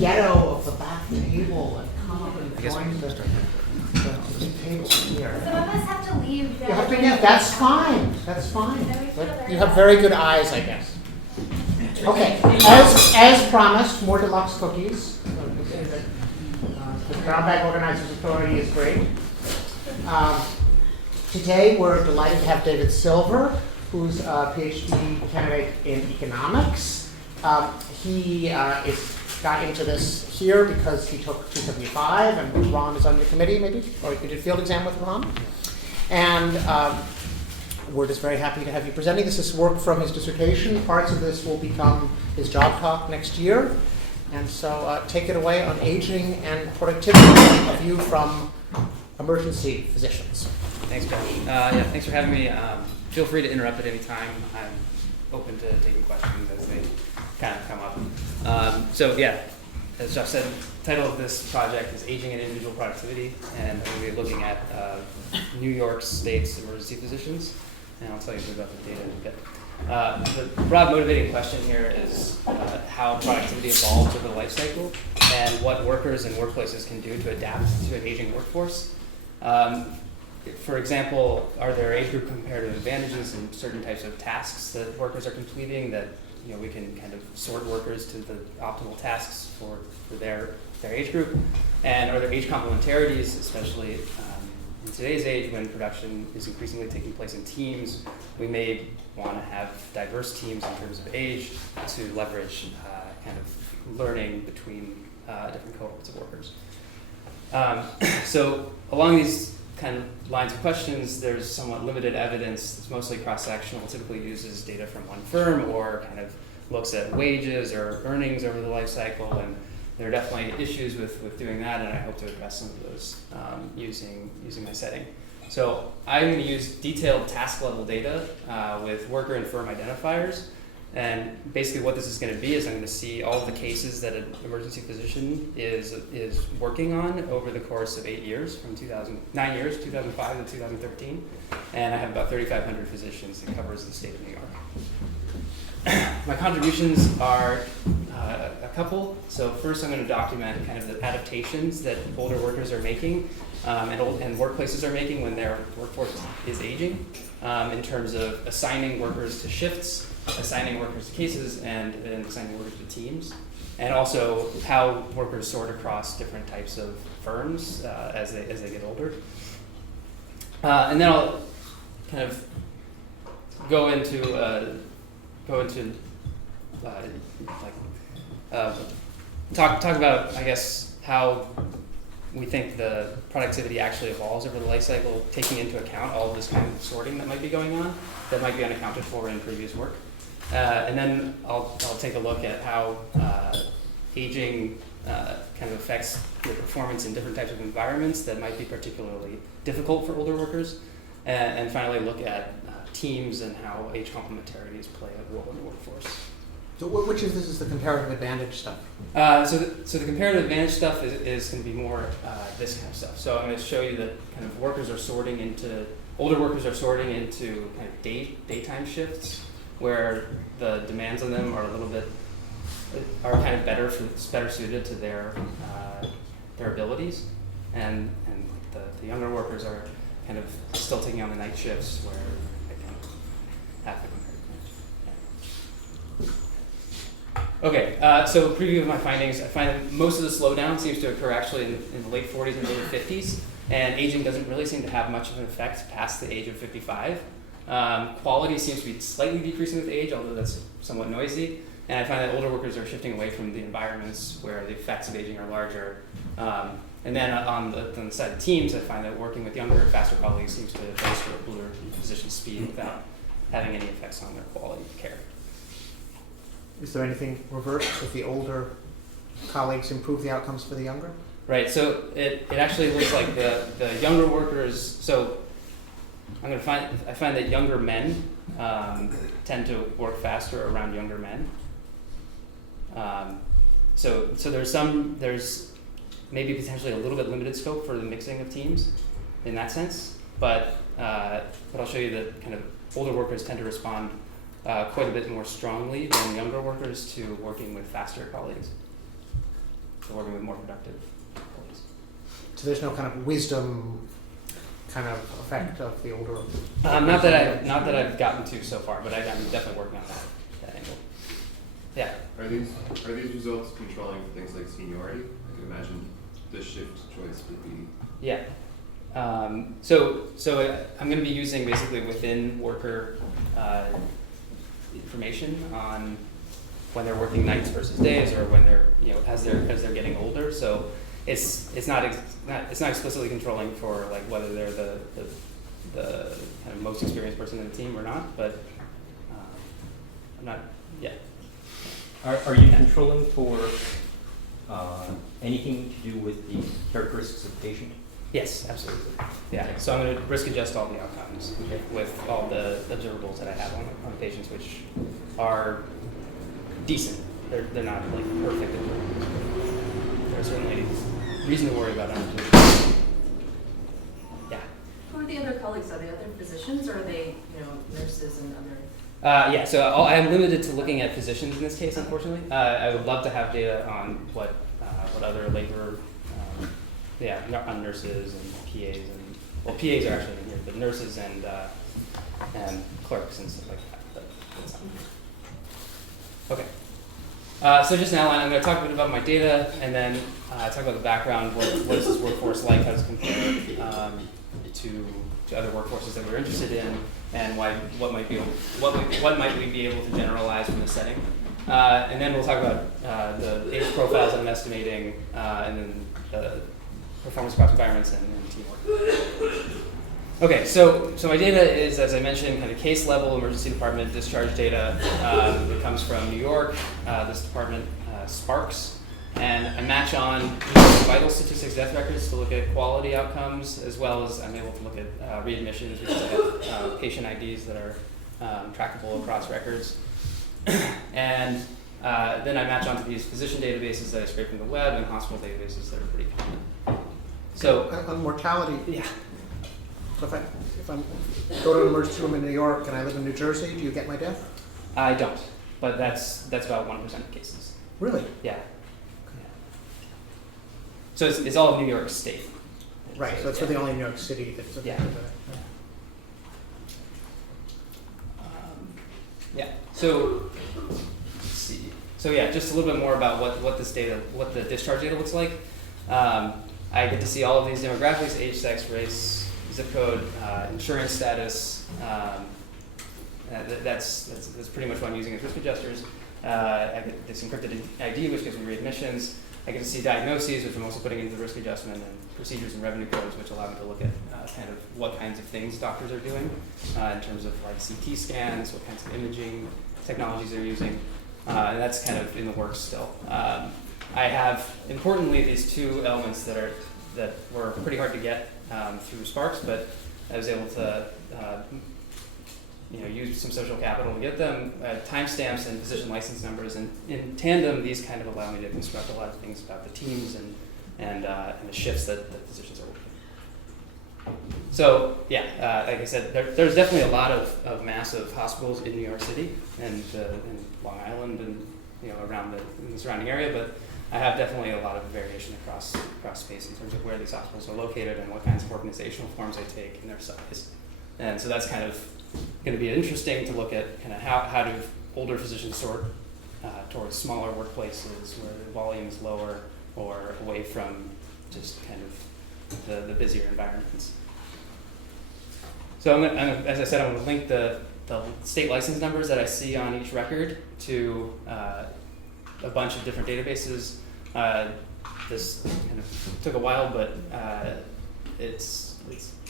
ghetto of the back table and come up and join the table here. Some of us have to leave. You have to leave. That's fine. That's fine. But you have very good eyes, I guess. Okay. As promised, more deluxe cookies. The Brown Bag Organizers Authority is great. Today we're delighted to have David Silver, who's a PhD candidate in economics. He got into this here because he took 275, and Ron is on your committee, maybe? Or you did a field exam with Ron? And we're just very happy to have you presenting. This is work from his dissertation. Parts of this will become his job talk next year. And so take it away on aging and productivity, a view from emergency physicians. Thanks, Josh. Yeah, thanks for having me. Feel free to interrupt at any time. I'm open to taking questions as they kind of come up. So yeah, as Josh said, the title of this project is Aging and Individual Productivity, and I'm going to be looking at New York State's emergency physicians, and I'll tell you a bit about the data in a bit. The broad motivating question here is how productivity evolves over the life cycle and what workers and workplaces can do to adapt to an aging workforce. For example, are there age group comparative advantages in certain types of tasks that workers are completing that we can kind of sort workers to the optimal tasks for their age group? And are there age complementarities, especially in today's age when production is increasingly taking place in teams? We may want to have diverse teams in terms of age to leverage kind of learning between different cohorts of workers. So along these kind of lines of questions, there's somewhat limited evidence. It's mostly cross-sectional, typically uses data from one firm or kind of looks at wages or earnings over the life cycle, and there are definitely issues with doing that, and I hope to address some of those using my setting. So I'm going to use detailed task level data with worker and firm identifiers. And basically what this is going to be is I'm going to see all of the cases that an emergency physician is working on over the course of 8 years, from 9 years, 2005 to 2013. And I have about 3,500 physicians that covers the state of New York. My contributions are a couple. So first I'm going to document kind of the adaptations that older workers are making and workplaces are making when their workforce is aging in terms of assigning workers to shifts, assigning workers to cases, and assigning workers to teams, and also how workers sort across different types of firms as they get older. And then I'll kind of go into talk about, I guess, how we think the productivity actually evolves over the life cycle, taking into account all of this kind of sorting that might be going on, that might be unaccounted for in previous work. And then I'll take a look at how aging kind of affects your performance in different types of environments that might be particularly difficult for older workers. And finally look at teams and how age complementarities play a role in the workforce. So which of this is the comparative advantage stuff? So the comparative advantage stuff is going to be more this kind of stuff. So I'm going to show you that kind of older workers are sorting into kind of daytime shifts where the demands on them are kind of better suited to their abilities, and the younger workers are kind of still taking on the night shifts where they kind of have the comparative advantage. Yeah. Okay, so preview of my findings. I find that most of the slowdown seems to occur actually in the late 40s and early 50s, and aging doesn't really seem to have much of an effect past the age of 55. Quality seems to be slightly decreasing with age, although that's somewhat noisy. And I find that older workers are shifting away from the environments where the effects of aging are larger. And then on the side of teams, I find that working with younger, faster colleagues seems to bolster older physician speed without having any effects on their quality of care. Is there anything reversed if the older colleagues improve the outcomes for the younger? Right, so it actually looks like the younger workers, so I find that younger men tend to work faster around younger men. So there's maybe potentially a little bit limited scope for the mixing of teams in that sense, but I'll show you that kind of older workers tend to respond quite a bit more strongly than younger workers to working with faster colleagues. working with more productive employees. So there's no kind of wisdom kind of effect of the older. Not that I've gotten to so far, but I'm definitely working on that angle. Yeah. Are these results controlling for things like seniority? I can imagine the shift choice would be. Yeah. So I'm going to be using basically within worker information on when they're working nights versus days, or when they're as they're getting older. So it's not explicitly controlling for like whether they're the kind of most experienced person in the team or not. But I'm not. Yeah. Are you controlling for anything to do with the characteristics of the patient? Yes, absolutely. Yeah. So I'm going to risk adjust all the outcomes with all the observables that I have on patients, which are decent. They're not like perfect observables. There's certainly reason to worry about them. Yeah. Who are the other colleagues? Are they other physicians, or are they nurses and other? Yeah, so I'm limited to looking at physicians in this case, unfortunately. I would love to have data on what other labor, on nurses and PAs PAs are actually in here, but nurses and clerks and stuff like that. But that's not. Okay. So just now, I'm going to talk a bit about my data, and then talk about the background. What is this workforce like? How does it compare to other workforces that we're interested in, and what might we be able to generalize from this setting? And then we'll talk about the age profiles I'm estimating, and then the performance across environments and teamwork. Okay, so my data is, as I mentioned, kind of case level emergency department discharge data. It comes from New York. This department Sparks. And I match on vital statistics death records to look at quality outcomes, as well as I'm able to look at readmissions, which is patient IDs that are trackable across records. And then I match onto these physician databases that I scrape from the web and hospital databases that are pretty common. So on mortality, yeah. so if I go to an emergency room in New York and I live in New Jersey, do you get my death? I don't, but that's about 1% of cases. Really? Yeah. So it's all of New York State. Right, so it's really only New York City that's affected by that. Yeah. So let's see. So yeah, just a little bit more about what the discharge data looks like. I get to see all of these demographics: age, sex, race, zip code, insurance status. That's pretty much what I'm using as risk adjusters. I get this encrypted ID, which gives me readmissions. I get to see diagnoses, which I'm also putting into the risk adjustment, and procedures and revenue codes, which allow me to look at kind of what kinds of things doctors are doing in terms of like CT scans, what kinds of imaging technologies they're using. And that's kind of in the works still. I have, importantly, these two elements that were pretty hard to get through Sparks, but I was able to use some social capital to get them, timestamps and physician license numbers, and in tandem, these kind of allow me to construct a lot of things about the teams and the shifts that the physicians are working. So yeah, like I said, there's definitely a lot of massive hospitals in New York City and in Long Island and around the surrounding area, but I have definitely a lot of variation across space in terms of where these hospitals are located and what kinds of organizational forms they take and their size. And so that's kind of going to be interesting to look at kind of how do older physicians sort towards smaller workplaces where the volume is lower or away from just kind of the busier environments. So as I said, I'm going to link the state license numbers that I see on each record to a bunch of different databases. This kind of took a while, but it's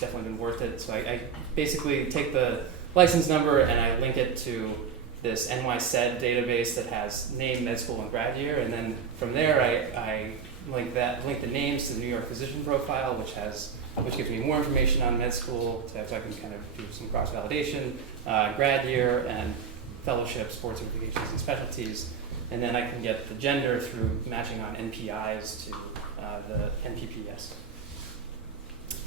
definitely been worth it. So I basically take the license number and I link it to this NYSED database that has name, med school, and grad year, and then from there I link the names to the New York physician profile, which gives me more information on med school, so I can kind of do some cross-validation, grad year, and fellowships, board certifications, and specialties, and then I can get the gender through matching on NPIs to the NPPS.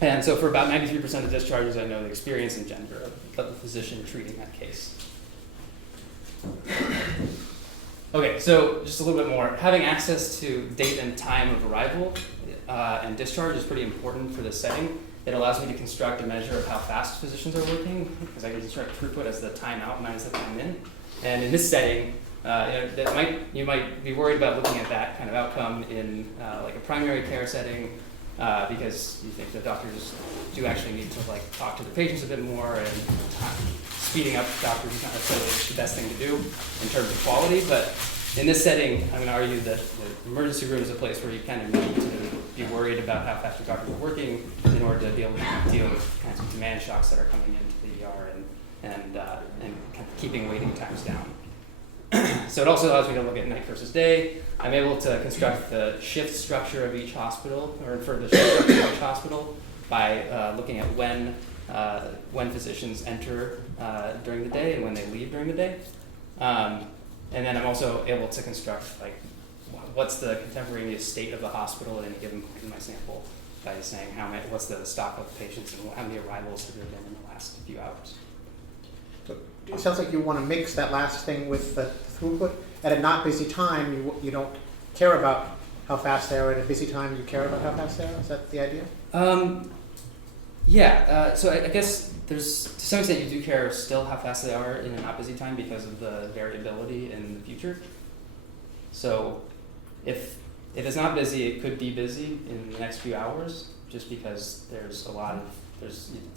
And so for about 93% of discharges, I know the experience and gender of the physician treating that case. Okay, so just a little bit more. Having access to date and time of arrival and discharge is pretty important for this setting. It allows me to construct a measure of how fast physicians are working, because I can construct throughput as the time out minus the time in. And in this setting, you might be worried about looking at that kind of outcome in like a primary care setting, because you think the doctors do actually need to like talk to the patients a bit more, and speeding up doctors is not necessarily the best thing to do in terms of quality. But in this setting, I'm going to argue that the emergency room is a place where you kind of need to be worried about how fast your doctors are working in order to be able to deal with kinds of demand shocks that are coming into the ER and kind of keeping waiting times down. So it also allows me to look at night versus day. I'm able to construct the shift structure of each hospital, or infer the shift structure of each hospital by looking at when physicians enter during the day and when they leave during the day. And then I'm also able to construct like what's the contemporaneous state of the hospital at any given point in my sample by saying what's the stock of patients and how many arrivals have there been in the last few hours. So it sounds like you want to mix that last thing with the throughput. At a not busy time, you don't care about how fast they are. At a busy time, you care about how fast they are. Is that the idea? So I guess there's, to some extent, you do care still how fast they are in a not busy time because of the variability in the future. So if it's not busy, it could be busy in the next few hours, just because it's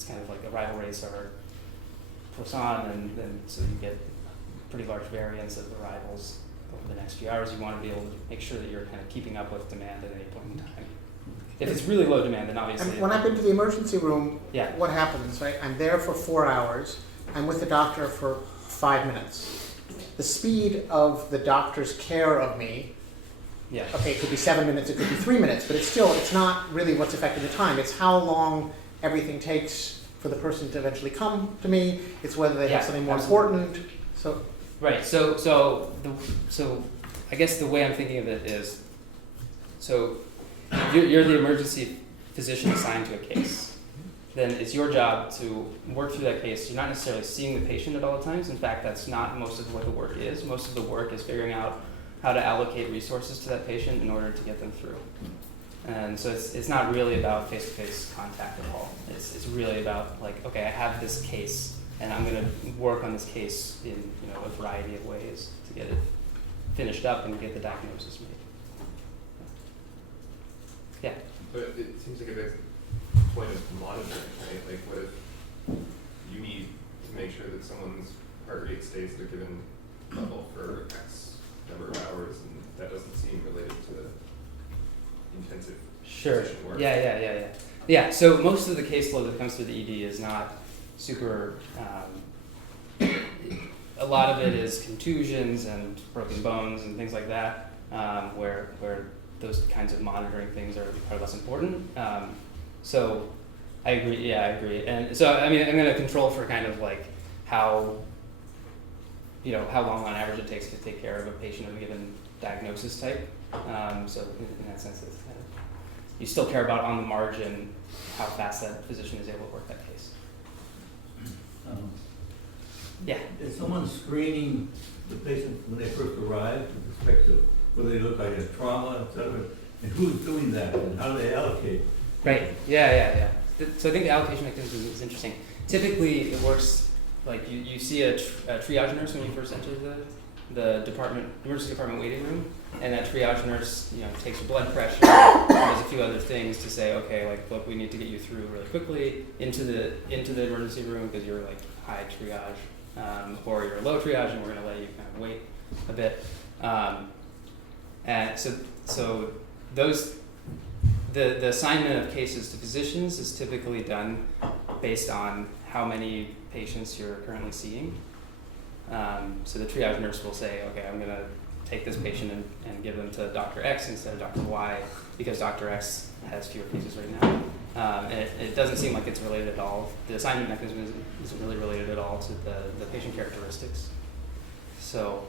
kind of like arrival rates are croissant, and then so you get pretty large variance of arrivals over the next few hours. You want to be able to make sure that you're kind of keeping up with demand at any point in time. If it's really low demand, then obviously... And when I've been to the emergency room, yeah. What happens, right? I'm there for 4 hours. I'm with the doctor for 5 minutes. The speed of the doctor's care of me, Yeah. okay, it could be 7 minutes, it could be 3 minutes, but it's not really what's affecting the time. It's how long everything takes for the person to eventually come to me. It's whether they have something more important. So right. So I guess the way I'm thinking of it is, so you're the emergency physician assigned to a case. Then it's your job to work through that case. You're not necessarily seeing the patient at all times. In fact, that's not most of what the work is. Most of the work is figuring out how to allocate resources to that patient in order to get them through. And so it's not really about face-to-face contact at all. It's really about like, okay, I have this case, and I'm going to work on this case in a variety of ways to get it finished up and get the diagnosis made. Yeah. But it seems like a big point of monitoring, right? Like, what if you need to make sure that someone's heart rate stays at a given level for X number of hours, and that doesn't seem related to intensive physician work. Yeah, so most of the caseload that comes through the ED is not super, a lot of it is contusions and broken bones and things like that, where those kinds of monitoring things are less important. So I agree, And so, I mean, I'm going to control for kind of like how long on average it takes to take care of a patient of a given diagnosis type. So in that sense, it's kind of, you still care about on the margin how fast that physician is able to work that case. Yeah. Is someone screening the patient when they first arrive with respect to whether they look like a trauma, et cetera? And who's doing that, and how do they allocate? Right. Yeah. So I think the allocation mechanism is interesting. Typically, it works like you see a triage nurse when you first enter the emergency department waiting room, and that triage nurse, takes your blood pressure, and does a few other things to say, okay, like, look, we need to get you through really quickly into the emergency room because you're like high triage, or you're low triage, and we're going to let you kind of wait a bit. And so the assignment of cases to physicians is typically done based on how many patients you're currently seeing. So the triage nurse will say, okay, I'm going to take this patient and give them to Dr. X instead of Dr. Y because Dr. X has fewer cases right now. And it doesn't seem like it's related at all. The assignment mechanism isn't really related at all to the patient characteristics. So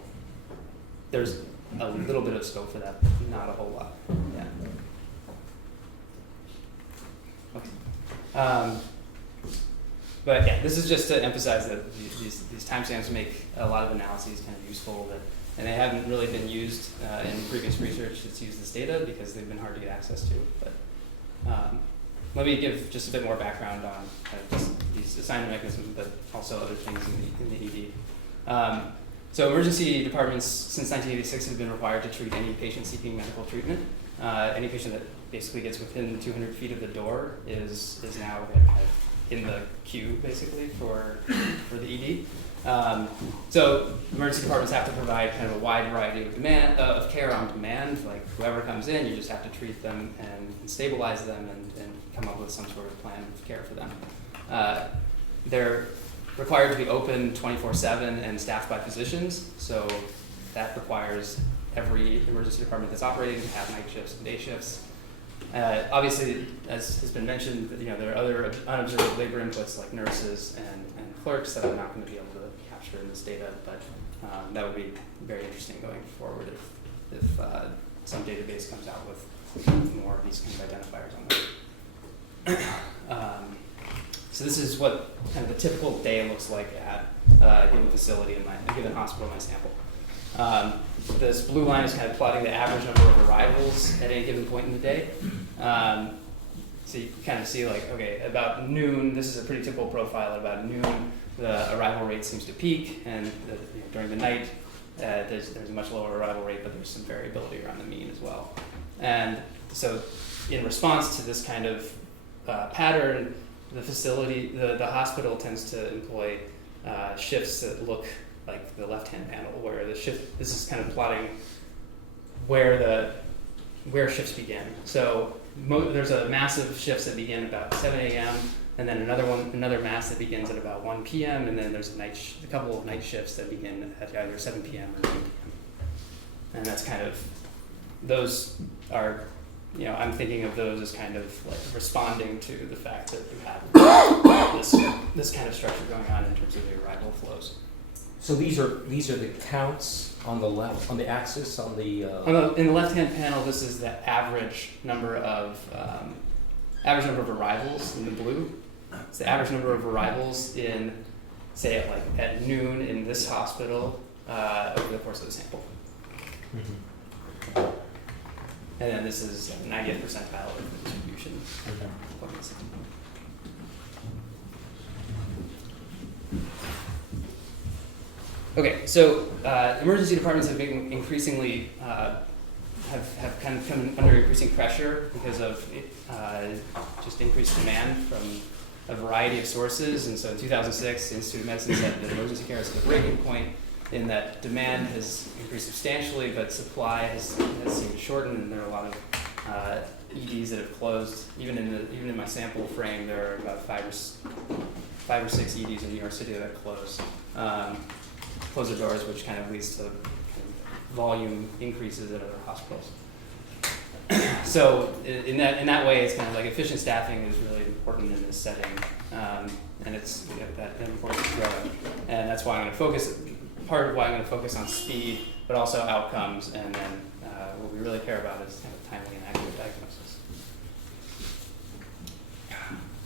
there's a little bit of scope for that, but not a whole lot. Yeah. Okay. But yeah, this is just to emphasize that these timestamps make a lot of analyses kind of useful, that and they haven't really been used in previous research that's used this data because they've been hard to get access to. But let me give just a bit more background on kind of just these assignment mechanisms, but also other things in the ED. So emergency departments since 1986 have been required to treat any patient seeking medical treatment. Any patient that basically gets within 200 feet of the door is now kind of in the queue basically for the ED. So emergency departments have to provide kind of a wide variety of care on demand. Like whoever comes in, you just have to treat them and stabilize them and come up with some sort of plan of care for them. They're required to be open 24/7 and staffed by physicians. So that requires every emergency department that's operating to have night shifts and day shifts. Obviously, as has been mentioned, there are other unobserved labor inputs like nurses and clerks that I'm not going to be able to capture in this data, but that would be very interesting going forward if some database comes out with more of these kind of identifiers on them. So this is what kind of a typical day looks like at a given facility a given hospital in my sample. This blue line is kind of plotting the average number of arrivals at any given point in the day. So you kind of see like, okay, about noon, this is a pretty typical profile. At about noon, the arrival rate seems to peak, and during the night, there's a much lower arrival rate, but there's some variability around the mean as well. And so in response to this kind of pattern, the facility, the hospital tends to employ shifts that look like the left-hand panel, where the shift, this is kind of plotting where shifts begin. So there's a mass of shifts that begin about 7 a.m., and then another mass that begins at about 1 p.m., and then there's a couple of night shifts that begin at either 7 p.m. or 9 p.m. And that's kind of, those are, I'm thinking of those as kind of like responding to the fact that you have this kind of structure going on in terms of the arrival flows. So these are the counts on the left, on the axis, in the left-hand panel, this is the average number of arrivals in the blue. It's the average number of arrivals in, say, at noon in this hospital over the course of the sample. Mm-hmm. And then this is 90th percentile of the distribution. Okay, so emergency departments have been increasingly have kind of come under increasing pressure because of just increased demand from a variety of sources. And so in 2006, the Institute of Medicine said that emergency care is at a breaking point in that demand has increased substantially, but supply has seemed to shorten, and there are a lot of EDs that have closed. Even in my sample frame, there are about five or six EDs in New York City that close their doors, which kind of leads to kind of volume increases at other hospitals. So in that way, it's kind of like efficient staffing is really important in this setting, and it's that importance is growing, and that's why I'm going to focus. Part of why I'm going to focus on speed, but also outcomes, and then what we really care about is kind of timely and accurate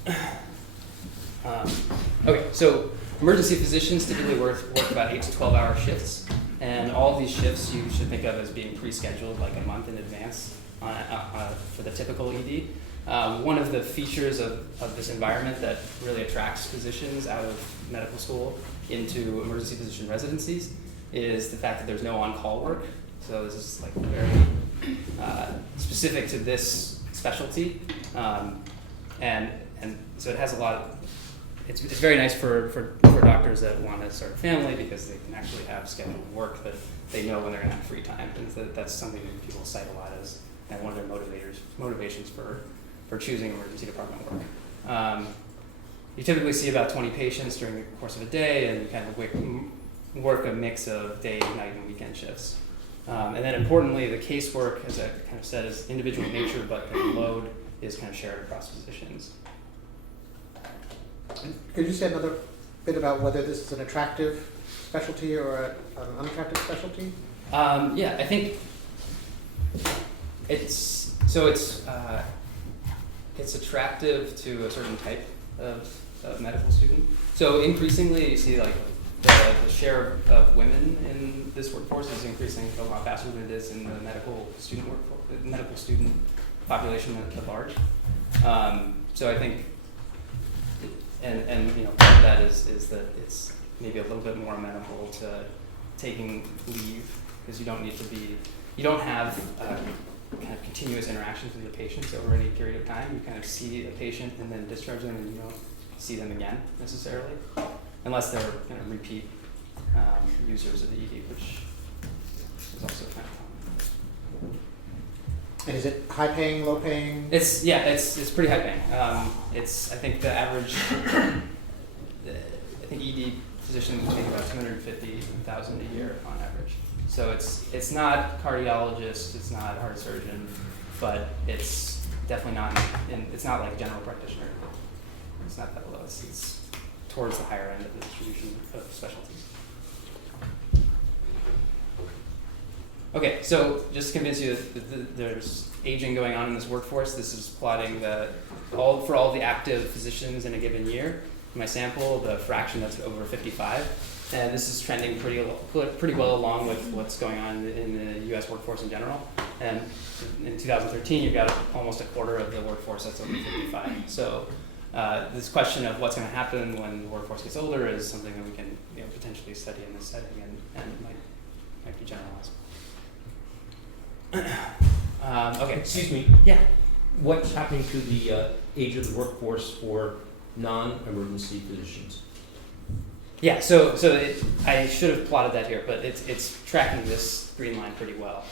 diagnosis. Okay, so emergency physicians typically work about 8 to 12-hour shifts, and all of these shifts you should think of as being pre-scheduled like a month in advance for the typical ED. One of the features of this environment that really attracts physicians out of medical school into emergency physician residencies is the fact that there's no on-call work. So this is like very specific to this specialty, and so it has a lot of, it's very nice for doctors that want to start a family because they can actually have scheduled work that they know when they're going to have free time, and that's something that people cite a lot as one of their motivations for choosing emergency department work. You typically see about 20 patients during the course of a day, and kind of work a mix of day, night, and weekend shifts. And then importantly, the casework, as I kind of said, is individual in nature, but the load is kind of shared across physicians. Could you say another bit about whether this is an attractive specialty or an unattractive specialty? Yeah, I think it's attractive to a certain type of medical student. So increasingly, you see like the share of women in this workforce is increasing a lot faster than it is in the medical student population at large. So I think, and part of that is that it's maybe a little bit more amenable to taking leave, because you don't have kind of continuous interactions with your patients over any period of time. You kind of see a patient and then discharge them, and you don't see them again necessarily, unless they're kind of repeat users of the ED, which is also kind of common. And is it high paying, low paying? It's pretty high paying. I think the average, I think ED physicians make about $250,000 a year on average. So it's not cardiologist, it's not heart surgeon, but it's definitely not it's not like general practitioner. It's not that low. It's towards the higher end of the distribution of specialties. Okay, so just to convince you that there's aging going on in this workforce, this is plotting for all the active physicians in a given year. In my sample, the fraction that's over 55. And this is trending pretty well along with what's going on in the U.S. workforce in general. And in 2013, you've got almost a quarter of the workforce that's over 55. So this question of what's going to happen when the workforce gets older is something that we can potentially study in this setting, and might be generalized. Okay. Excuse me, Yeah. what's happening to the age of the workforce for non-emergency physicians? Yeah, so I should have plotted that here, but it's tracking this green line pretty well.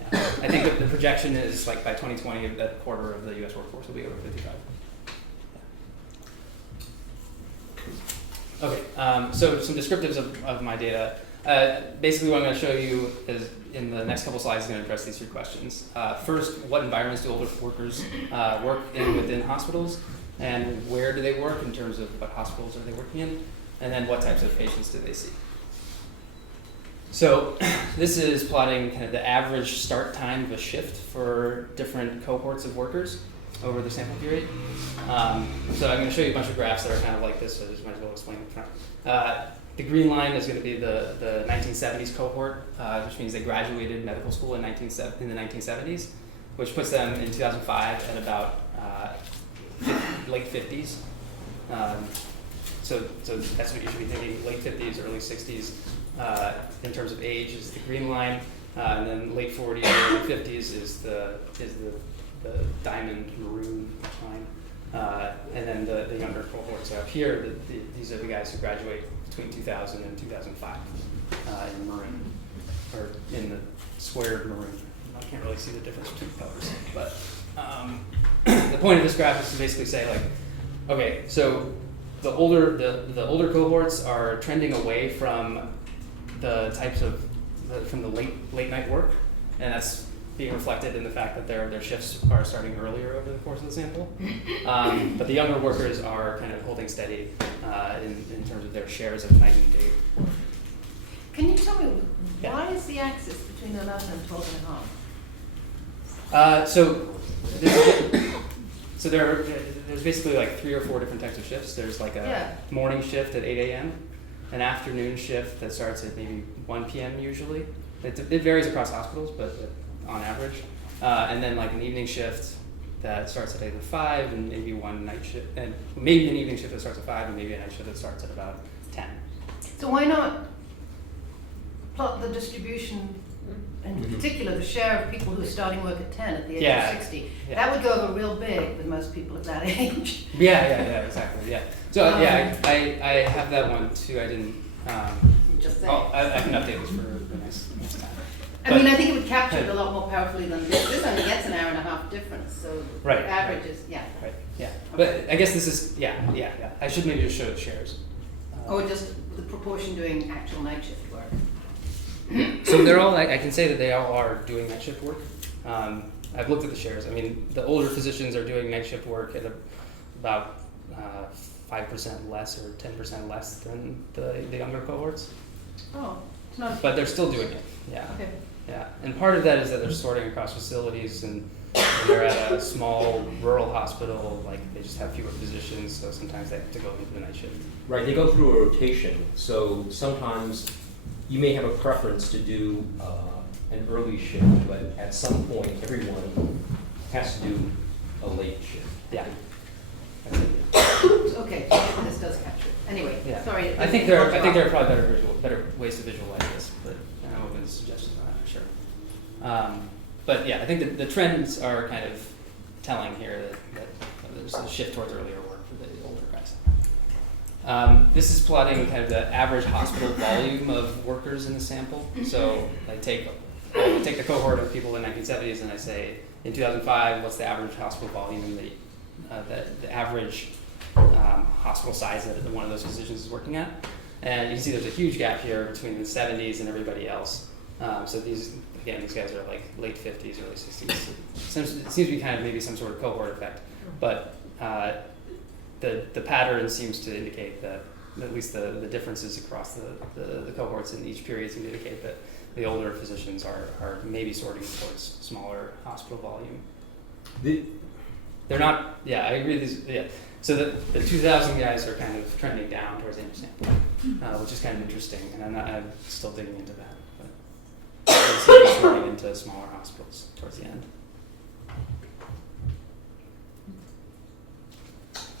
Yeah. I think that the projection is like by 2020 that quarter of the U.S. workforce will be over 55. Yeah. Okay, so some descriptives of my data. Basically what I'm going to show you is in the next couple slides is going to address these three questions. First, what environments do older workers work in within hospitals, and where do they work in terms of what hospitals are they working in? And then what types of patients do they see? So this is plotting kind of the average start time of a shift for different cohorts of workers over the sample period. So I'm going to show you a bunch of graphs that are kind of like this, so I just might as well explain up front. The green line is going to be the 1970s cohort, which means they graduated medical school in the 1970s, which puts them in 2005 at about late 50s. So that's what you should be thinking, late 50s, early 60s in terms of age is the green line, and then late 40s, early 50s is the diamond maroon line, and then the younger cohorts up here, these are the guys who graduate between 2000 and 2005 in maroon, or in the squared maroon. I can't really see the difference between colors, but the point of this graph is to basically say, like, okay, so the older cohorts are trending away from the types of from the late night work, and that's being reflected in the fact that their shifts are starting earlier over the course of the sample. But the younger workers are kind of holding steady in terms of their shares of night and day work. Can you tell me, Yeah. why is the axis between 11 and 12 and a half? So there's basically like 3 or 4 different types of shifts. There's like a morning shift at 8 a.m., an afternoon shift that starts at maybe 1 p.m. usually. It varies across hospitals, but on average. And then like an evening shift that starts at 8 to 5, and maybe one night shift, and maybe an evening shift that starts at 5, and maybe a night shift that starts at about 10. So why not plot the distribution, and in particular the share of people who are starting work at 10 at the age of 60? Yeah. That would go over real big with most people at that age. Yeah, exactly, yeah. So I have that one too. I didn't. Just saying. I can update this for the next time. I mean, I think it would capture it a lot more powerfully than this. This only gets an hour and a half difference, so Right. the average is, Right. Yeah. But I guess this is yeah. I should maybe just show the shares. Or just the proportion doing actual night shift work. So they're all. I can say that they all are doing night shift work. I've looked at the shares. I mean, the older physicians are doing night shift work at about 5% less or 10% less than the younger cohorts. Oh, it's not. But they're still doing it. Yeah. Okay. Yeah. And part of that is that they're sorting across facilities, and when they're at a small rural hospital, like they just have fewer physicians, so sometimes they have to go into the night shift. Right, they go through a rotation, so sometimes you may have a preference to do an early shift, but at some point, everyone has to do a late shift. Yeah. That's it. Okay, so this does capture it. Anyway, Yeah. sorry. I think there are probably better ways to visualize this, but I'm open to suggestions on that for sure. But yeah, I think the trends are kind of telling here that there's a shift towards earlier work for the older guys. This is plotting kind of the average hospital volume of workers in the sample. So I take the cohort of people in the 1970s and I say, in 2005, what's the average hospital volume and the average hospital size that one of those physicians is working at? And you can see there's a huge gap here between the 70s and everybody else. So these guys are like late 50s, early 60s. It seems to be kind of maybe some sort of cohort effect. But the pattern seems to indicate that, at least the differences across the cohorts in each period seem to indicate that the older physicians are maybe sorting towards smaller hospital volume. They're not, yeah, I agree with these, yeah. So the 2000 guys are kind of trending down towards the end of sample, which is kind of interesting, and I'm still digging into that. But they seem to be sorting into smaller hospitals towards the end.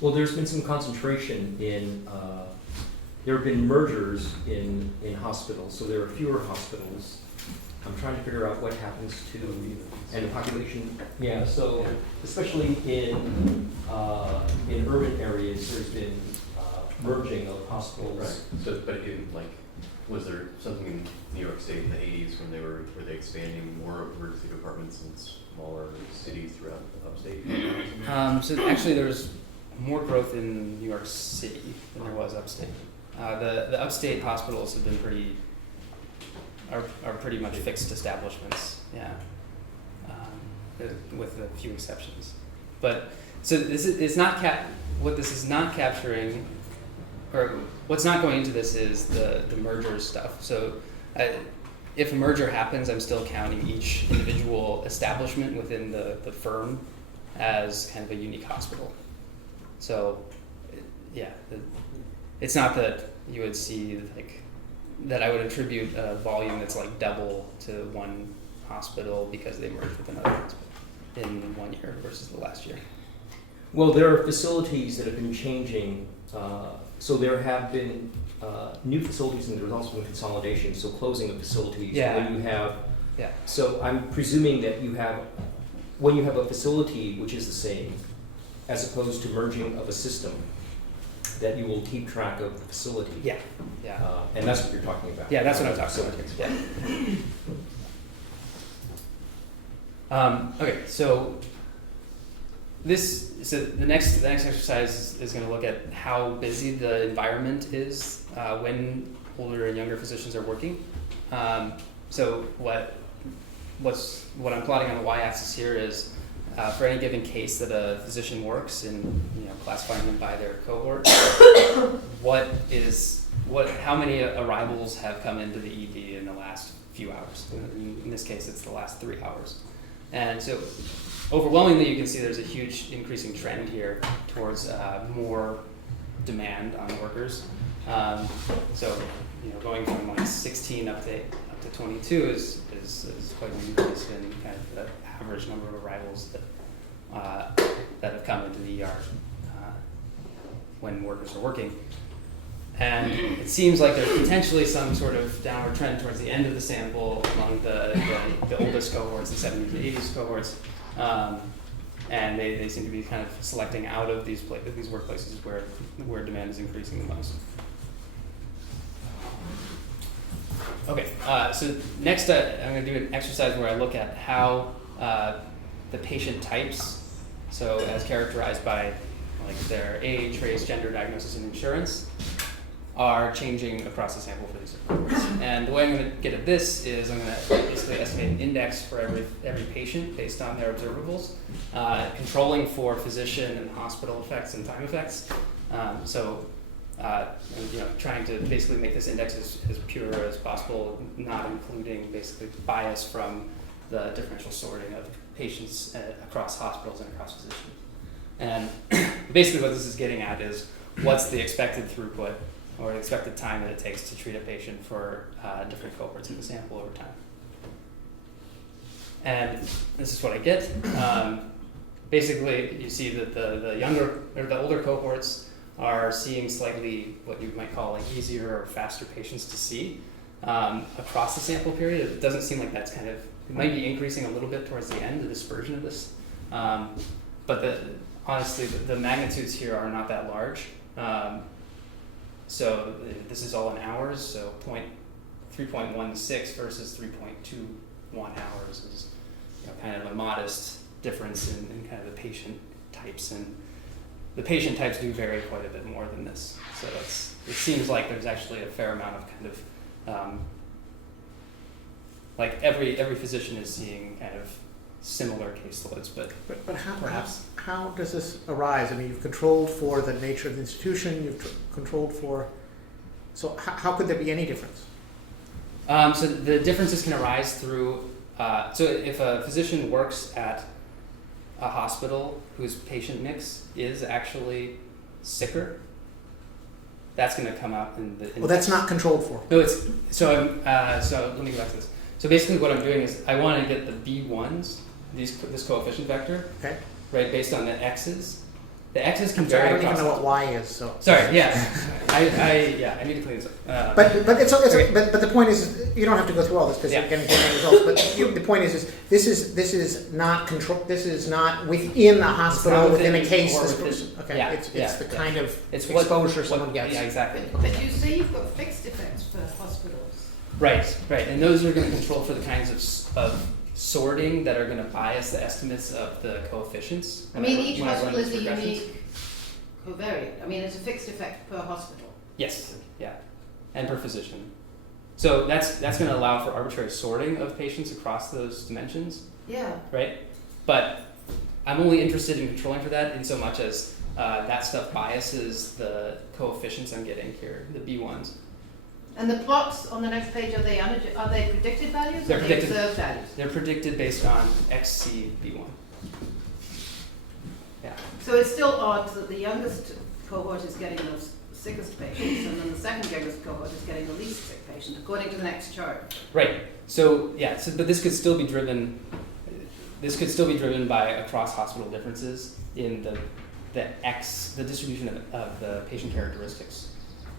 Well, there's been some concentration in, there have been mergers in hospitals, so there are fewer hospitals. I'm trying to figure out what happens to, and the population, yeah, so especially in urban areas, there's been merging of hospitals. Right. So, but was there something in New York State in the 80s when were they expanding more emergency departments in smaller cities throughout upstate? So actually there's more growth in New York City than there was upstate. The upstate hospitals have been pretty much fixed establishments, yeah, with a few exceptions. But so this is not what this is not capturing, or what's not going into this is the merger stuff. So if a merger happens, I'm still counting each individual establishment within the firm as kind of a unique hospital. So yeah, it's not that you would see like that I would attribute a volume that's like double to one hospital because they merged with another hospital in 1 year versus the last year. Well, there are facilities that have been changing. So there have been new facilities, and there's also been consolidation. So closing of facilities. Yeah. When you have. Yeah. So I'm presuming that when you have a facility which is the same, as opposed to merging of a system, that you will keep track of the facility. Yeah. Yeah. And that's what you're talking about. Yeah, that's what I'm talking about. Yeah. Okay, so the next exercise is going to look at how busy the environment is when older and younger physicians are working. So what I'm plotting on the y-axis here is for any given case that a physician works, and classifying them by their cohort, how many arrivals have come into the ED in the last few hours? In this case, it's the last 3 hours. And so overwhelmingly, you can see there's a huge increasing trend here towards more demand on workers. So going from like 16 up to 22 is quite an increase in kind of the average number of arrivals that have come into the ER when workers are working. And it seems like there's potentially some sort of downward trend towards the end of the sample among the oldest cohorts, the 70s and 80s cohorts. And they seem to be kind of selecting out of these workplaces where demand is increasing the most. Okay, so next I'm going to do an exercise where I look at how the patient types, so as characterized by like their age, race, gender, diagnosis, and insurance, are changing across the sample for these cohorts. And the way I'm going to get at this is I'm going to basically estimate an index for every patient based on their observables, controlling for physician and hospital effects and time effects. Trying to basically make this index as pure as possible, not including basically bias from the differential sorting of patients across hospitals and across physicians. And basically what this is getting at is what's the expected throughput or the expected time that it takes to treat a patient for different cohorts in the sample over time. And this is what I get. Basically, you see that the younger or the older cohorts are seeing slightly what you might call like easier or faster patients to see across the sample period. It doesn't seem like that's kind of, it might be increasing a little bit towards the end, the dispersion of this. But honestly, the magnitudes here are not that large. So this is all in hours, so 3.16 versus 3.21 hours is kind of a modest difference in kind of the patient types, and the patient types do vary quite a bit more than this. So it seems like there's actually a fair amount of kind of like every physician is seeing kind of similar caseloads, but how, perhaps how does this arise? I mean, you've controlled for the nature of the institution, you've controlled for, so how could there be any difference? So the differences can arise through, so if a physician works at a hospital whose patient mix is actually sicker, that's going to come out in the. Well, that's not controlled for. No, it's so. So let me go back to this. So basically, what I'm doing is I want to get the B1s, this coefficient vector, Okay. right, based on the x's. The x's can I'm sorry, vary. I don't even across- know what Y is, so. Sorry. Yeah. I need to clean this up. But it's okay. but the point is, you don't have to go through all this because Yeah. you're going to get results. But the point is this is not control. This is not within the hospital not within a within case. or This within- person. Okay. yeah, It's yeah, the yeah. kind of It's exposure what, someone gets. Yeah, exactly. But you say you've got fixed effects for hospitals. Right, and those are going to control for the kinds of sorting that are going to bias the estimates of the coefficients. I mean, each when I run hospital is these a regressions. unique covariate. I mean, it's a fixed effect per hospital. Yes, yeah, and per physician. So that's going to allow for arbitrary sorting of patients across those dimensions, Yeah. right? But I'm only interested in controlling for that in so much as that stuff biases the coefficients I'm getting here, the B1s. And the plots on the next page, are they predicted values They're or predicted. they observed values? They're predicted based on XC B1. Yeah. So it's still odd that the youngest cohort is getting the sickest patients, and then the second youngest cohort is getting the least sick patient, according to the next chart. Right. So yeah. So, but this could still be driven. This could still be driven by across hospital differences in the distribution of the patient characteristics.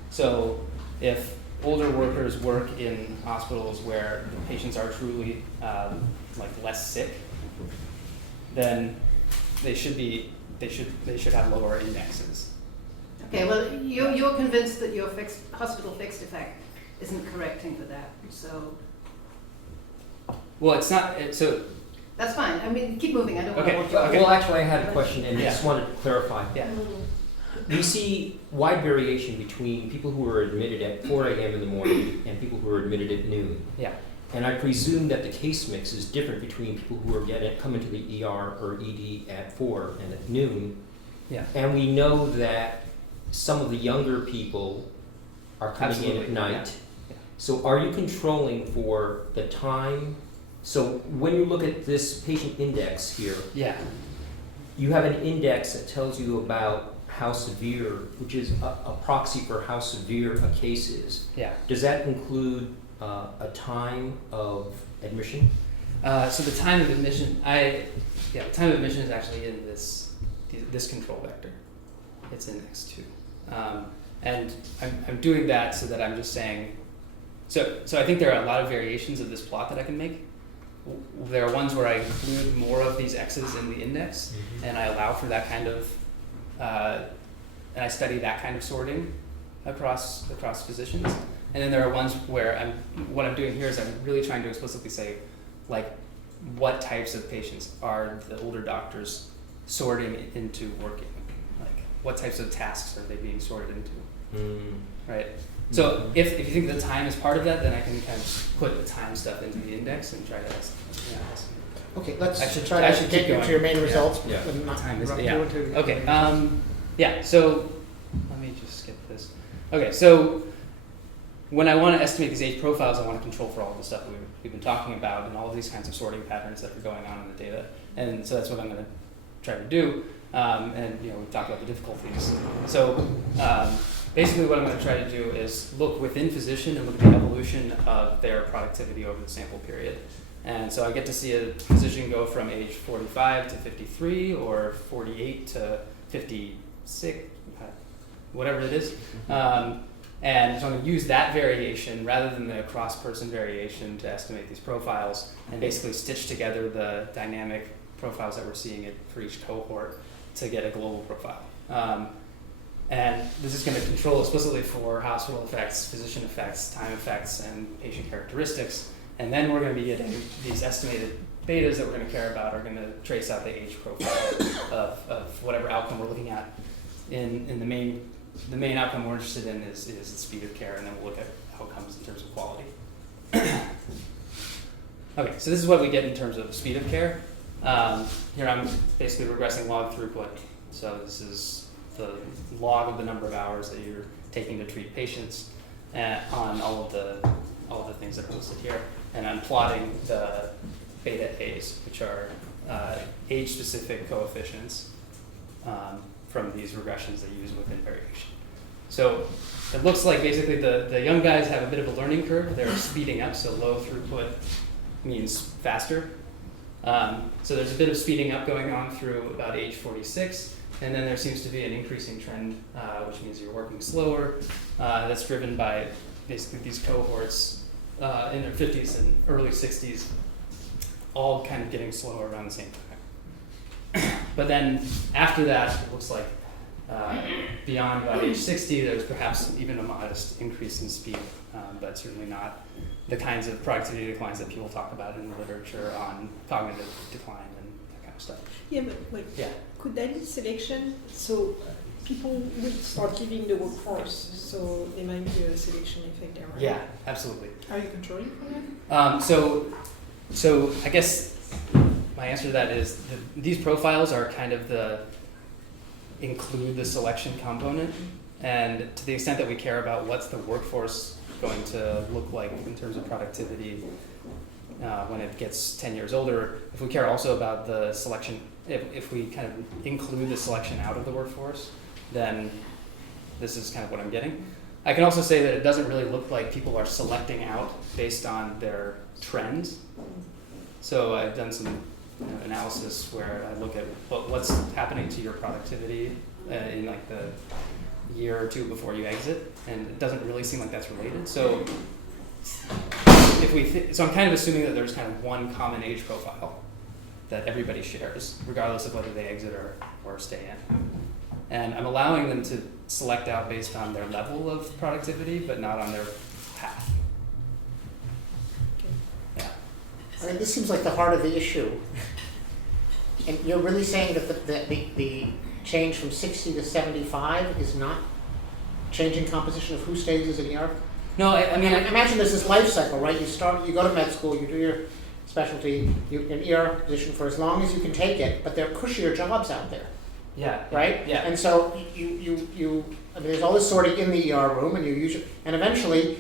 So if older workers work in hospitals where the patients are truly like less sick, then they should have lower indexes. Okay, well, you're convinced that your hospital fixed effect isn't correcting for that, so Well, it's not. So that's fine. I mean, keep moving. I don't Okay, want to. okay. Well, actually, I had a question and I Yeah. just wanted to clarify. yeah. We see wide variation between people who are admitted at 4 a.m. in the morning and people who are admitted at noon. Yeah. And I presume that the case mix is different between people who are coming to the ER or ED at 4 and at noon. Yeah. And we know that some of the younger people are coming in Absolutely, at night. yeah. So are you controlling for the time? So when you look at this patient index here, Yeah. you have an index that tells you about how severe, which is a proxy for how severe a case is. Yeah. Does that include a time of admission? So the time of admission, the time of admission is actually in this control vector. It's in X2, and I'm doing that so that I'm just saying. So I think there are a lot of variations of this plot that I can make. There are ones where I include more of these X's in the index, and I allow for that kind of, and I study that kind of sorting across physicians. And then there are ones where what I'm doing here is I'm really trying to explicitly say, like, what types of patients are the older doctors sorting into working? Like, what types of tasks are they being sorted into? Right? So if you think the time is part of that, then I can kind of put the time stuff into the index and try to, Okay, let's I should try to keep get going. into your main Yeah. results. Yeah. And not Time is, interrupt yeah. you into- Okay. Yeah. So let me just skip this. Okay. So when I want to estimate these age profiles, I want to control for all the stuff we've been talking about and all of these kinds of sorting patterns that are going on in the data. And so that's what I'm going to try to do. And we've talked about the difficulties. So basically what I'm going to try to do is look within physician and look at the evolution of their productivity over the sample period. And so I get to see a physician go from age 45 to 53 or 48 to 56, whatever it is. And so I'm going to use that variation rather than the cross-person variation to estimate these profiles and basically stitch together the dynamic profiles that we're seeing for each cohort to get a global profile. And this is going to control explicitly for hospital effects, physician effects, time effects, and patient characteristics. And then we're going to be getting these estimated betas that we're going to care about are going to trace out the age profile of whatever outcome we're looking at. In the main outcome we're interested in is the speed of care, and then we'll look at outcomes in terms of quality. Okay, so this is what we get in terms of speed of care. Here I'm basically regressing log throughput. So this is the log of the number of hours that you're taking to treat patients on all of the things that are listed here. And I'm plotting the beta A's, which are age-specific coefficients from these regressions they use within variation. So it looks like basically the young guys have a bit of a learning curve. They're speeding up, so low throughput means faster. So there's a bit of speeding up going on through about age 46, and then there seems to be an increasing trend, which means you're working slower. That's driven by basically these cohorts in their 50s and early 60s, all kind of getting slower around the same time. But then after that, it looks like beyond about age 60, there's perhaps even a modest increase in speed, but certainly not the kinds of productivity declines that people talk about in the literature on cognitive decline and that kind of stuff. Yeah, but wait. Yeah. Could that be selection? So people will start leaving the workforce, so there might be a selection effect there, right? Yeah, absolutely. Are you controlling for that? So I guess my answer to that is these profiles are kind of include the selection component, and to the extent that we care about what's the workforce going to look like in terms of productivity when it gets 10 years older, if we care also about the selection, if we kind of include the selection out of the workforce, then this is kind of what I'm getting. I can also say that it doesn't really look like people are selecting out based on their trends. So I've done some analysis where I look at what's happening to your productivity in like the year or two before you exit, and it doesn't really seem like that's related. So so I'm kind of assuming that there's kind of one common age profile that everybody shares, regardless of whether they exit or stay in. And I'm allowing them to select out based on their level of productivity, but not on their path. Yeah. I mean, this seems like the heart of the issue. And you're really saying that the change from 60 to 75 is not changing composition of who stays as an ER? No, I mean, imagine there's this life cycle, right? You go to med school, you do your specialty, you're an ER position for as long as you can take it, but there are cushier jobs out there. Yeah. Right? Yeah. And so I mean, there's all this sorting in the ER room, and and eventually,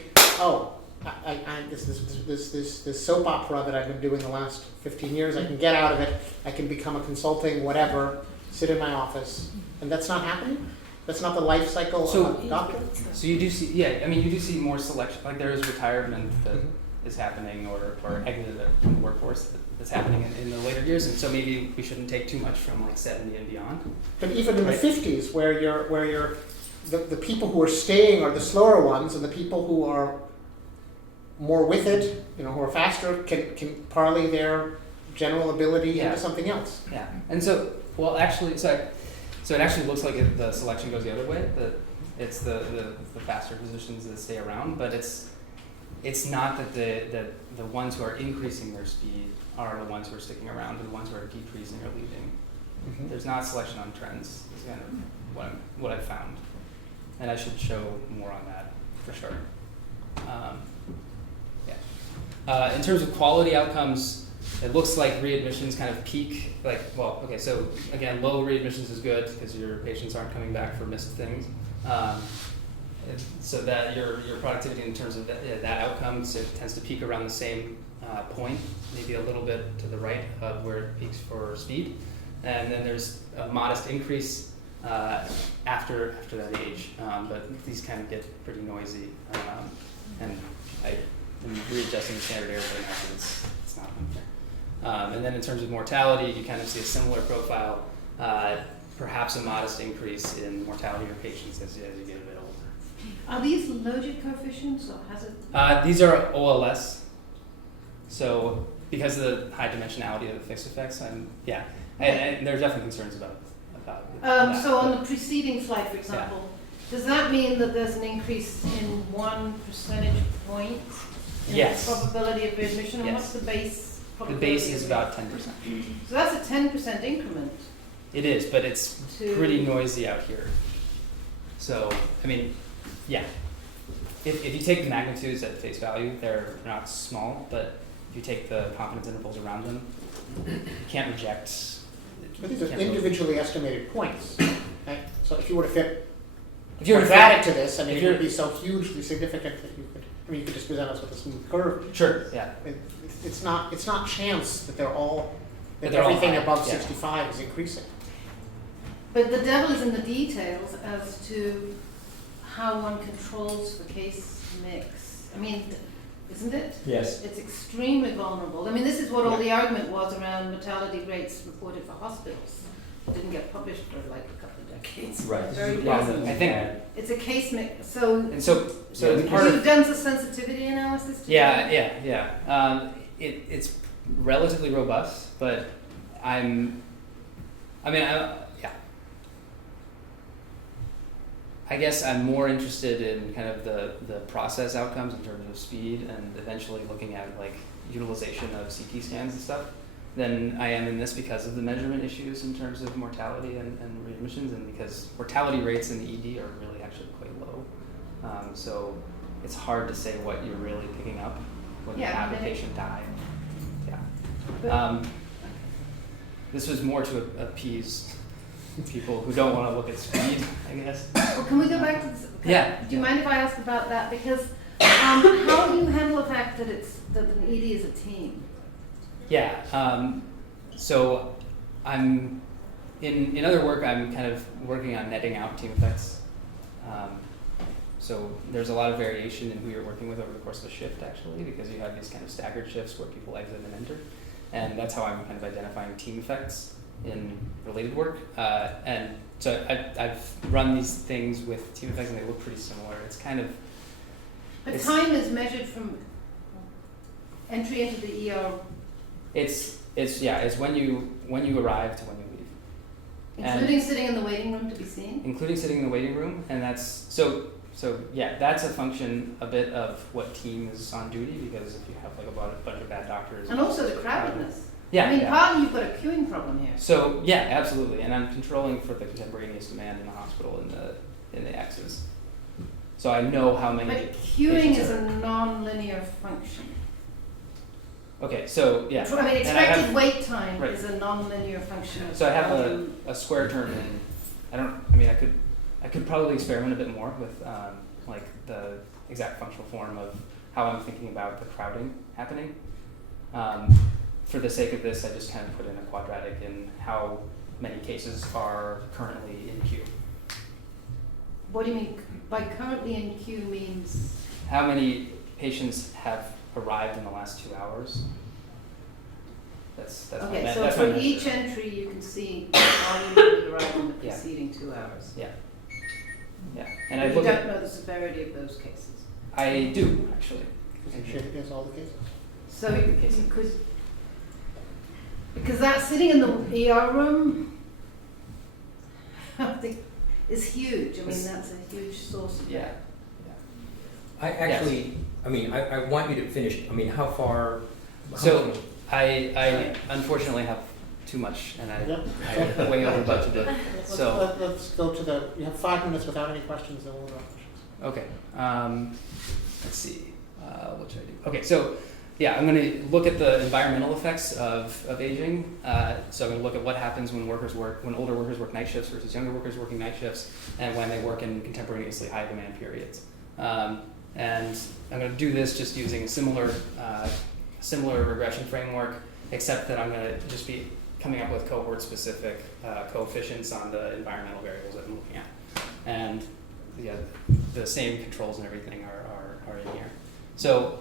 this soap opera that I've been doing the last 15 years, I can get out of it. I can become a consulting whatever, sit in my office, and that's not happening. That's not the life cycle of a doctor. So you do see, yeah, I mean, you do see more selection. Like there is retirement that is happening, or exit from the workforce that's happening in the later years, and so maybe we shouldn't take too much from like 70 and beyond. But even in the 50s, where you're the people who are staying are the slower ones, and the people who are more with it, who are faster, can parlay their general ability into something else. Yeah, and so it actually looks like the selection goes the other way. It's the faster physicians that stay around, but it's not that the ones who are increasing their speed are the ones who are sticking around, and the ones who are decreasing are leaving. Mm-hmm. There's not selection on trends. Is kind of what I've found, and I should show more on that for sure. In terms of quality outcomes, it looks like readmissions kind of peak. So again, low readmissions is good because your patients aren't coming back for missed things. So that your productivity in terms of that outcome, so it tends to peak around the same point, maybe a little bit to the right of where it peaks for speed, and then there's a modest increase after that age, but these kind of get pretty noisy, and I am readjusting the standard error, but actually it's not there. And then in terms of mortality, you kind of see a similar profile, perhaps a modest increase in mortality of patients as you get a bit older. Are these logic coefficients or hazard? These are OLS, so because of the high dimensionality of the fixed effects, and there are definitely concerns about that. So on the preceding slide, for example, does that mean that there's an increase in 1 percentage point in Yes. the probability of readmission? And Yes. what's the base The probability? base is about 10%. So that's a 10% increment. It is, but it's To- pretty noisy out here. So, I mean, yeah. If you take the magnitudes at face value, they're not small, but if you take the confidence intervals around them, you can't reject. But these are can't really- individually estimated points, right? So if you were to fit If you were to quadratic to this, I mean, if it would you're- be so hugely significant that you could, I mean, you could just present us with a smooth curve. Sure, yeah. It's not chance that they're all, that That they're all everything high, above yeah. 65 is increasing. But the devil is in the details as to how one controls the case mix. I mean, isn't it? Yes. It's extremely vulnerable. I mean, this is what all the argument was around mortality rates reported for hospitals. It didn't get published for like a couple of decades. Right. This Very is the problem recent. that I think- we had. It's a case mix. So And so Yeah, part of you've done the sensitivity analysis too? Yeah. It's relatively robust, but I guess I'm more interested in kind of the process outcomes in terms of speed and eventually looking at like utilization of CT scans and stuff than I am in this because of the measurement issues in terms of mortality and readmissions, and because mortality rates in the ED are really actually quite low. So it's hard to say what you're really picking up when you have a patient die. Yeah. This was more to appease people who don't want to look at speed, I guess. Well, can we go back to this? Yeah. Do you mind if I ask about that? Because how do you handle the fact that that an ED is a team? Yeah. So I'm in other work. I'm kind of working on netting out team effects. So there's a lot of variation in who you're working with over the course of a shift, actually, because you have these kind of staggered shifts where people exit and enter, and that's how I'm kind of identifying team effects in related work. And so I've run these things with team effects, and they look pretty similar. It's kind of But time is measured from entry into the ER, it's when you arrive to when you leave. including sitting in the waiting room to be seen? Including sitting in the waiting room, and that's so that's a function a bit of what team is on duty, because if you have like a bunch of bad doctors And also the crowdedness. yeah, I mean, yeah. partly you've got a queuing problem here. So yeah, absolutely, and I'm controlling for the contemporaneous demand in the hospital in the X's. So I know how many. But queuing patients is are- a non-linear function. Okay, so yeah. I mean, And I have- expected wait time right. is a non-linear function of So I have volume. a square term in. I could probably experiment a bit more with like the exact functional form of how I'm thinking about the crowding happening. For the sake of this, I just kind of put in a quadratic in how many cases are currently in queue. What do you mean by currently in queue means? How many patients have arrived in the last 2 hours? That's Okay, my, so that's for my measure. each entry you can see the volume that arrived in the Yeah. preceding 2 hours. Yeah. And But I you look don't at. know the severity of those cases. I do actually. Shit against all the cases. So you could, because that sitting in the ER room, I think, is huge. I mean, It's- that's a huge source of. Yeah. I actually, I want you to finish, how far? So I unfortunately have too much, and Yep. I way over budgeted. So Let's go to you have 5 minutes without any questions, then we'll go to questions. okay, let's see. What should I do? Okay, so yeah, I'm going to look at the environmental effects of aging. So I'm going to look at what happens when older workers work night shifts versus younger workers working night shifts, and when they work in contemporaneously high demand periods. And I'm going to do this just using a similar regression framework, except that I'm going to just be coming up with cohort-specific coefficients on the environmental variables that I'm looking at. And yeah, the same controls and everything are in here. So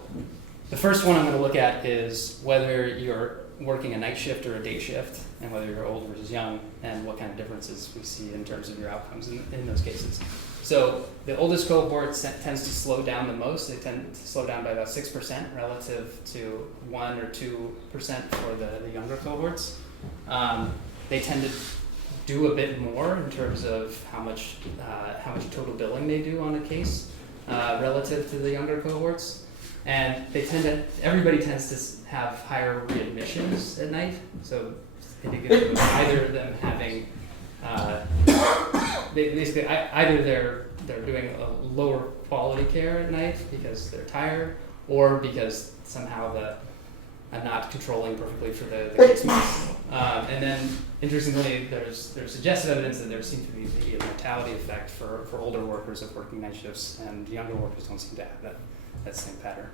the first one I'm going to look at is whether you're working a night shift or a day shift, and whether you're old versus young, and what kind of differences we see in terms of your outcomes in those cases. So the oldest cohort tends to slow down the most. They tend to slow down by about 6% relative to 1 or 2% for the younger cohorts. They tend to do a bit more in terms of how much total billing they do on a case relative to the younger cohorts. And everybody tends to have higher readmissions at night. So indicative of either them having, either they're doing a lower quality care at night because they're tired, or because somehow I'm not controlling perfectly for the case mix. And then, interestingly, there's suggested evidence that there seems to be maybe a mortality effect for older workers of working night shifts, and younger workers don't seem to have that same pattern.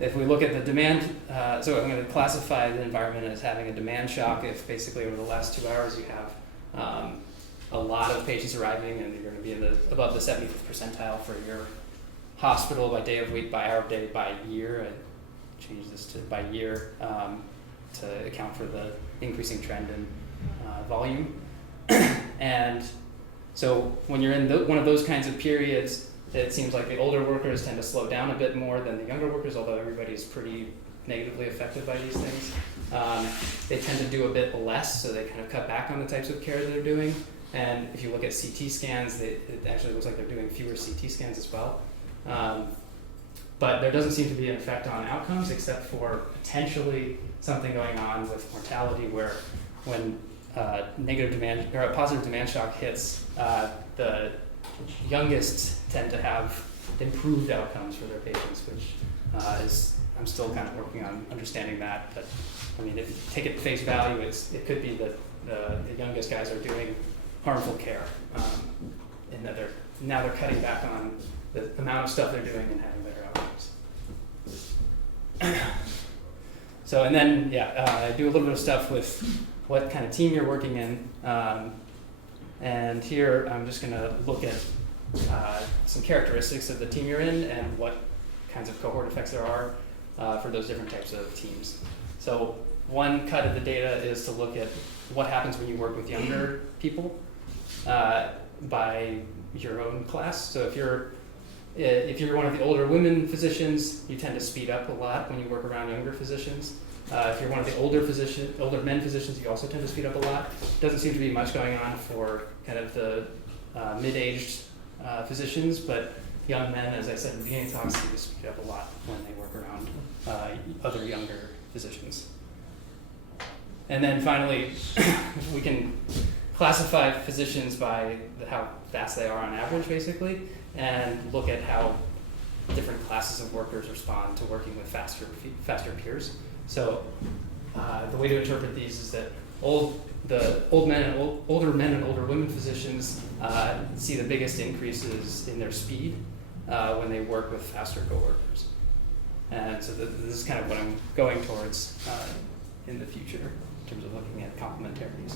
If we look at the demand, so I'm going to classify the environment as having a demand shock if basically over the last 2 hours you have a lot of patients arriving, and you're going to be above the 75th percentile for your hospital by day of week, by hour of day, by year. I changed this to by year to account for the increasing trend in volume. And so when you're in one of those kinds of periods, it seems like the older workers tend to slow down a bit more than the younger workers, although everybody is pretty negatively affected by these things. They tend to do a bit less, so they kind of cut back on the types of care they're doing. And if you look at CT scans, it actually looks like they're doing fewer CT scans as well. But there doesn't seem to be an effect on outcomes, except for potentially something going on with mortality, where when negative demand or a positive demand shock hits, the youngest tend to have improved outcomes for their patients, which I'm still kind of working on understanding that. But I mean, if you take it at face value, it could be that the youngest guys are doing harmful care, and that they're cutting back on the amount of stuff they're doing and having better outcomes. So, and then I do a little bit of stuff with what kind of team you're working in. And here I'm just going to look at some characteristics of the team you're in and what kinds of cohort effects there are for those different types of teams. So one cut of the data is to look at what happens when you work with younger people by your own class. So if you're one of the older women physicians, you tend to speed up a lot when you work around younger physicians. If you're one of the older men physicians, you also tend to speed up a lot. Doesn't seem to be much going on for kind of the mid-aged physicians, but young men, as I said in the beginning talk, seem to speed up a lot when they work around other younger physicians. And then finally, we can classify physicians by how fast they are on average, basically, and look at how different classes of workers respond to working with faster peers. So the way to interpret these is that older men and older women physicians see the biggest increases in their speed when they work with faster coworkers. And so this is kind of what I'm going towards in the future in terms of looking at complementarities.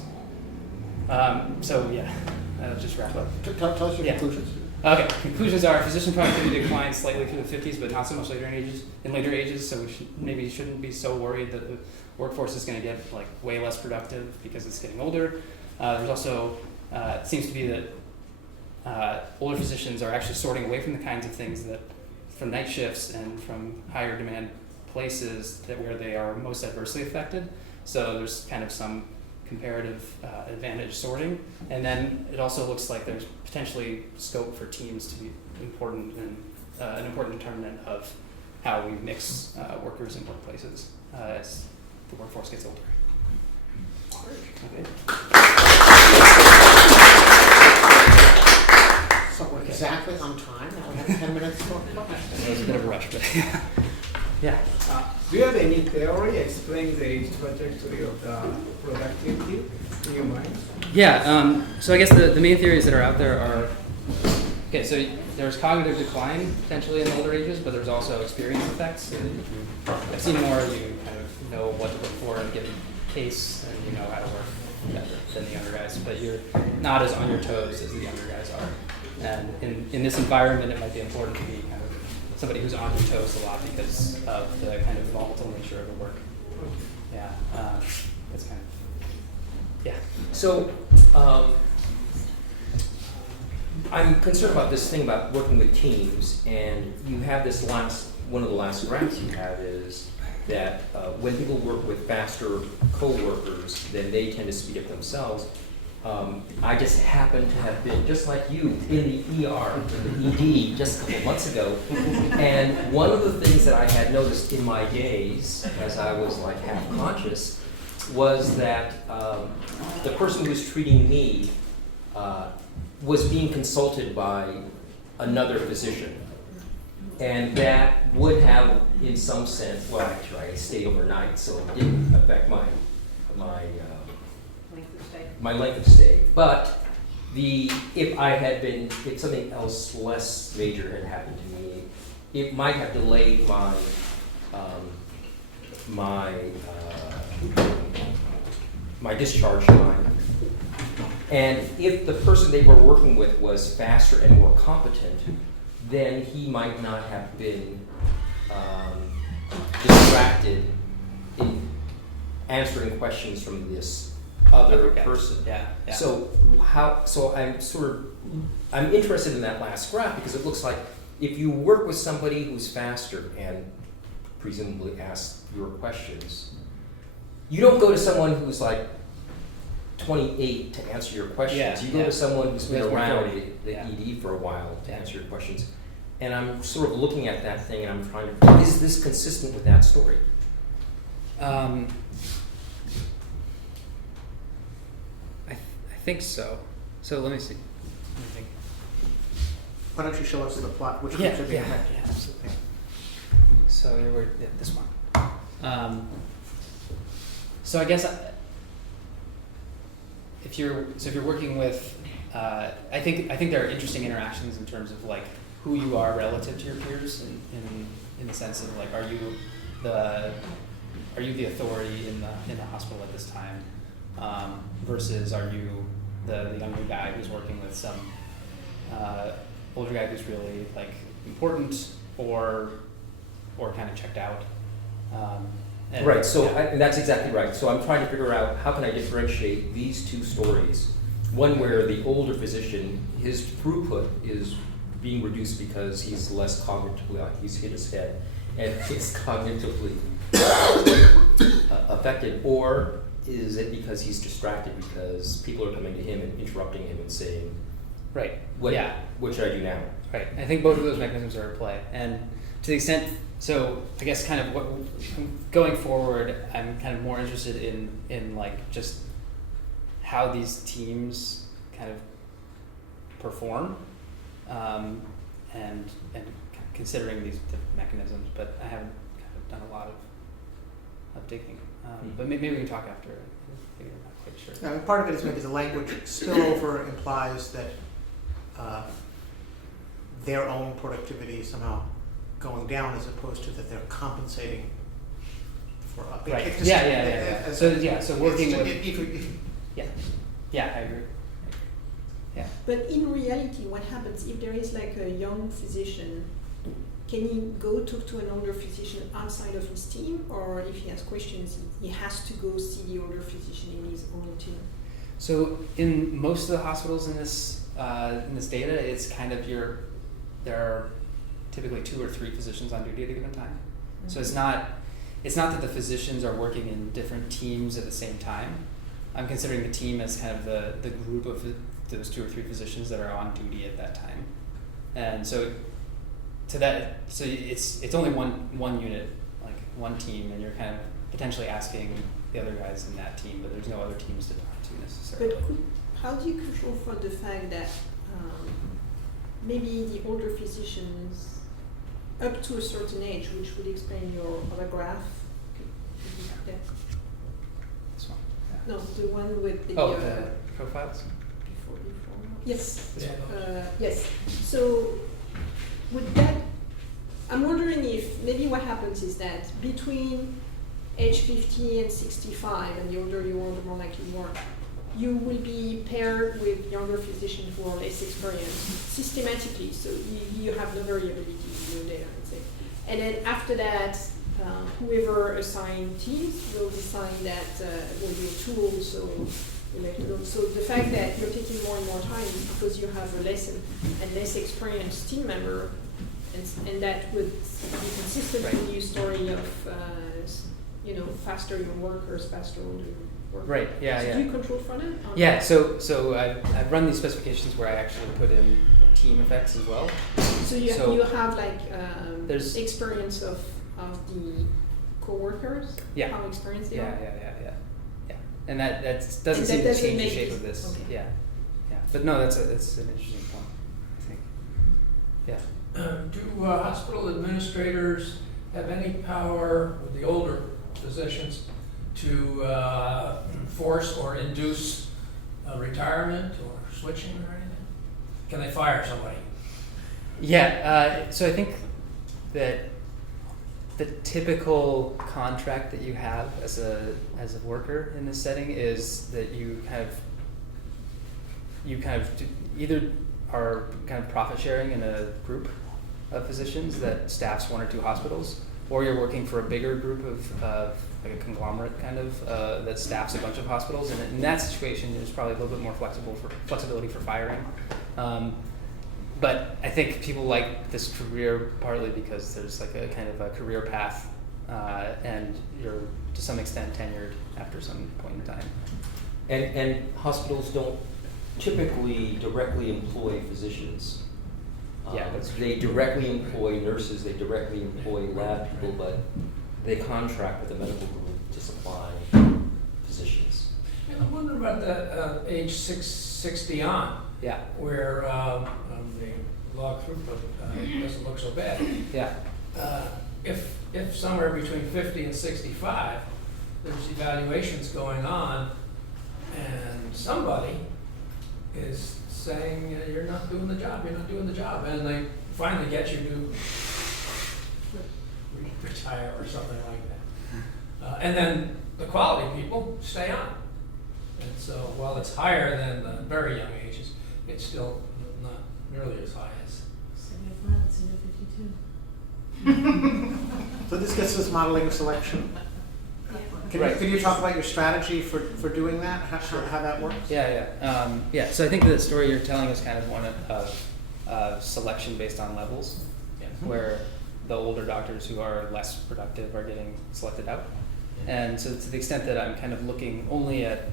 I'll just wrap up. Tell us your conclusions. Okay, conclusions are physician productivity declines slightly through the 50s, but not so much later ages. So we shouldn't be so worried that the workforce is going to get like way less productive because it's getting older. There's also it seems to be that older physicians are actually sorting away from the kinds of things that from night shifts and from higher demand places where they are most adversely affected. So there's kind of some comparative advantage sorting, and then it also looks like there's potentially scope for teams to be important and an important determinant of how we mix workers in workplaces as the workforce gets older. Okay. So we're exactly on time. Now we have 10 minutes for questions. It was a bit of a rush, but interacting with you in your mind? Yeah, so I guess the main theories that are out there are, okay, so there's cognitive decline potentially in the older ages, but there's also experience effects. So I've seen more, you kind of know what to look for in a given case, and you know how to work better than the younger guys, but you're not as on your toes as the younger guys are. And in this environment, it might be important to be kind of somebody who's on your toes a lot because of the kind of volatile nature of the work. Yeah, it's kind of, yeah. So, I'm concerned about this thing about working with teams, and you have this one of the last graphs you have is that when people work with faster co-workers, then they tend to speed up themselves. I just happen to have been, just like you, in the ER, in the ED, just a couple months ago. And one of the things that I had noticed in my days, as I was like half conscious, was that the person who was treating me was being consulted by another physician. And that would have, in some sense, well, actually, I stayed overnight, so it didn't affect my length of stay. But if something else less major had happened to me, it might have delayed my discharge time. And if the person they were working with was faster and more competent, then he might not have been distracted in answering questions from this other person. Yeah. So I'm interested in that last graph because it looks like if you work with somebody who's faster and presumably ask your questions, you don't go to someone who's like 28 to answer your questions. Yeah, you go to someone who's been That's around more the yeah. ED for a while to Yeah. answer your questions. And I'm sort of looking at that thing and I'm trying to, is this consistent with that story? I think so. So let me see. Let me think. Why don't you show us the plot, which Yeah, groups are being yeah, affected? yeah, absolutely. So here we're this one. So I guess if you're working with, I think there are interesting interactions in terms of like who you are relative to your peers, in the sense of like, are you the authority in the hospital at this time, versus are you the younger guy who's working with some older guy who's really like important or kind of checked out. Right, so yeah. and that's exactly right. So I'm trying to figure out how can I differentiate these two stories. One where the older physician, his throughput is being reduced because he's less cognitively, he's hit his head, and he's cognitively affected, or is it because he's distracted because people are coming to him and interrupting him and saying, Right. what, Yeah. what should I do now? Right. I think both of those mechanisms are at play, and to the extent, so I guess kind of what going forward, I'm kind of more interested in like just how these teams kind of perform, and considering these different mechanisms. But I haven't kind of done a lot of digging. But maybe we can talk after. Maybe I'm not quite sure. Now, part of it is maybe the language spillover implies that their own productivity is somehow going down as opposed to that they're compensating for up. Right. It just- Yeah. So working it's- with yeah, I agree. Yeah. But in reality, what happens if there is like a young physician? Can he go talk to an older physician outside of his team, or if he has questions, he has to go see the older physician in his own team? So in most of the hospitals in this data, it's kind of there are typically 2 or 3 physicians on duty at a given time. Mm-hmm. So it's not that the physicians are working in different teams at the same time. I'm considering the team as kind of the group of those 2 or 3 physicians that are on duty at that time. And so it's only one unit, like one team, and you're kind of potentially asking the other guys in that team, but there's no other teams to talk to necessarily. But how do you control for the fact that maybe the older physicians up to a certain age, which would explain your other graph, could be there? This one. Yeah. No, the one with the, Oh, the profiles? before, yes, Yeah. yes. So, would that, I'm wondering if, maybe what happens is that between age 50 and 65, and the older you are, the more likely you are, you will be paired with younger physicians who are less experienced systematically, so you have no variability in your data, I'd say. And then after that, whoever assigned teams will decide that will be a tool, so so the fact that you're taking more and more time is because you have a less and less experienced team member, and that would be consistent with your story of faster your workers, faster older workers. Right, yeah, So yeah. do you control front end? Yeah, so I've run these specifications where I actually put in team effects as well. So you have like there's- experience of the co-workers? Yeah. How experienced they Yeah, are? yeah. And that doesn't And seem that to doesn't change the make shape it- of this. okay. Yeah. But no, that's an interesting point, I think. Yeah. Do hospital administrators have any power with the older physicians to force or induce retirement or switching or anything? Can they fire somebody? Yeah, so I think that the typical contract that you have as a worker in this setting is that you kind of either are kind of profit sharing in a group of physicians that staffs one or two hospitals, or you're working for a bigger group of like a conglomerate kind of that staffs a bunch of hospitals. And in that situation, there's probably a little bit more flexibility for firing. But I think people like this career partly because there's like a kind of a career path, and you're to some extent tenured after some point in time. And hospitals don't typically directly employ physicians. Yeah, that's true. They directly employ nurses, they directly employ lab people, but they contract with the medical group to supply physicians. And I'm wondering about the age 60 on, Yeah, where the log throughput doesn't look so bad. yeah, If somewhere between 50 and 65, there's evaluations going on, and somebody is saying, you're not doing the job, and they finally get you to retire or something like that. And then the quality people stay on. And so while it's higher than the very young ages, it's still not nearly as high as. So this gets us modeling selection. Right. Could you talk about your strategy for doing that, how that works? yeah. So I think the story you're telling is kind of one of selection based on levels, where the older doctors who are less productive are getting selected out. And so to the extent that I'm kind of looking only at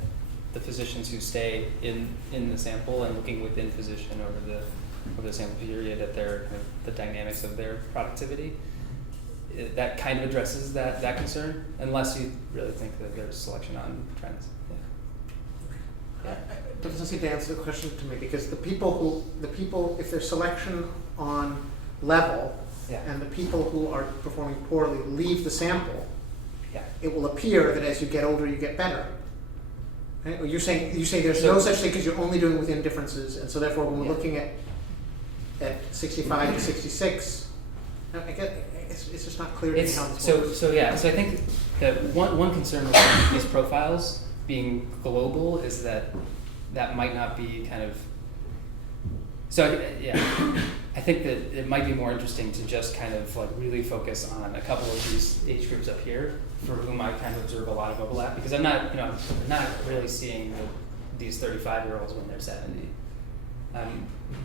the physicians who stay in the sample and looking within physician over the sample period at their kind of the dynamics of their productivity, that kind of addresses that concern, unless you really think that there's selection on trends. It doesn't seem to answer the question to me, because the people, if there's selection on level, Yeah. and the people who are performing poorly leave the sample, Yeah. it will appear that as you get older, you get better. Right? Or you're saying there's no such thing because you're only doing within differences, and so therefore when we're looking at 65 to 66, I get, it's just not clear to me how this works. So I think that one concern with these profiles being global is that might not be kind of. So yeah, I think that it might be more interesting to just kind of like really focus on a couple of these age groups up here for whom I kind of observe a lot of overlap, because I'm not really seeing these 35-year-olds when they're 70.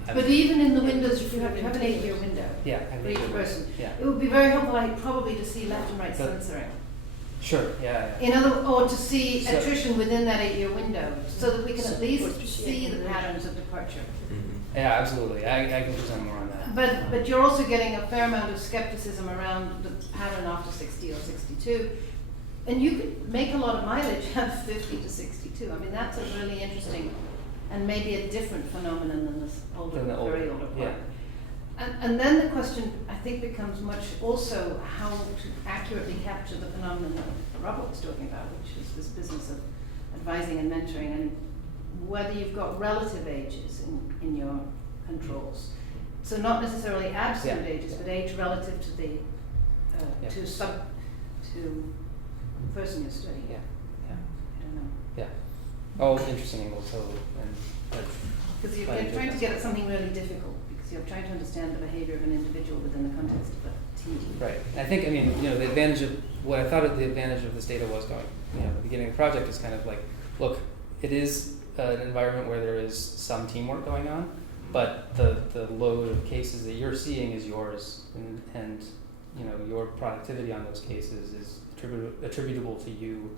But even in the windows, if you have an 8-year window Yeah, for each person, Yeah. it would be very helpful, probably, to see left and right But- censoring. Sure. Yeah. Or to see So- attrition within that 8-year window, so that we can at least see the patterns of departure. Yeah, absolutely. I can present more on that. But you're also getting a fair amount of skepticism around the pattern after 60 or 62. And you could make a lot of mileage at 50 to 62. I mean, that's a really interesting and maybe a different phenomenon than this very older part. Yeah. And then the question, I think, becomes much also how to accurately capture the phenomenon that Robert was talking about, which is this business advising and mentoring, and whether you've got relative ages in your controls. So not necessarily absolute Yeah. ages, but age relative to the Yeah. to person you're studying. Yeah, yeah, I don't know. yeah. Oh, interesting angle, totally. And that's Because you're Fine, trying to that's get at something really difficult, because you're trying to understand the behavior of an individual within the context of a team. right. I think, I mean, you know, the advantage of what I thought of the advantage of this data was going, you know, at the beginning of the project is kind of like, look, it is an environment where there is some teamwork going on, but the load of cases that you're seeing is yours, and you know, your productivity on those cases is attributable to you.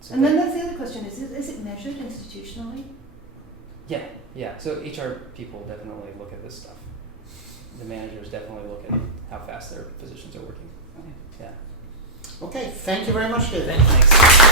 So And then that's the other question, is it measured institutionally? yeah. So HR people definitely look at this stuff. The managers definitely look at how fast their physicians are working. Okay. Yeah. Okay, thank you very much, David. Thanks.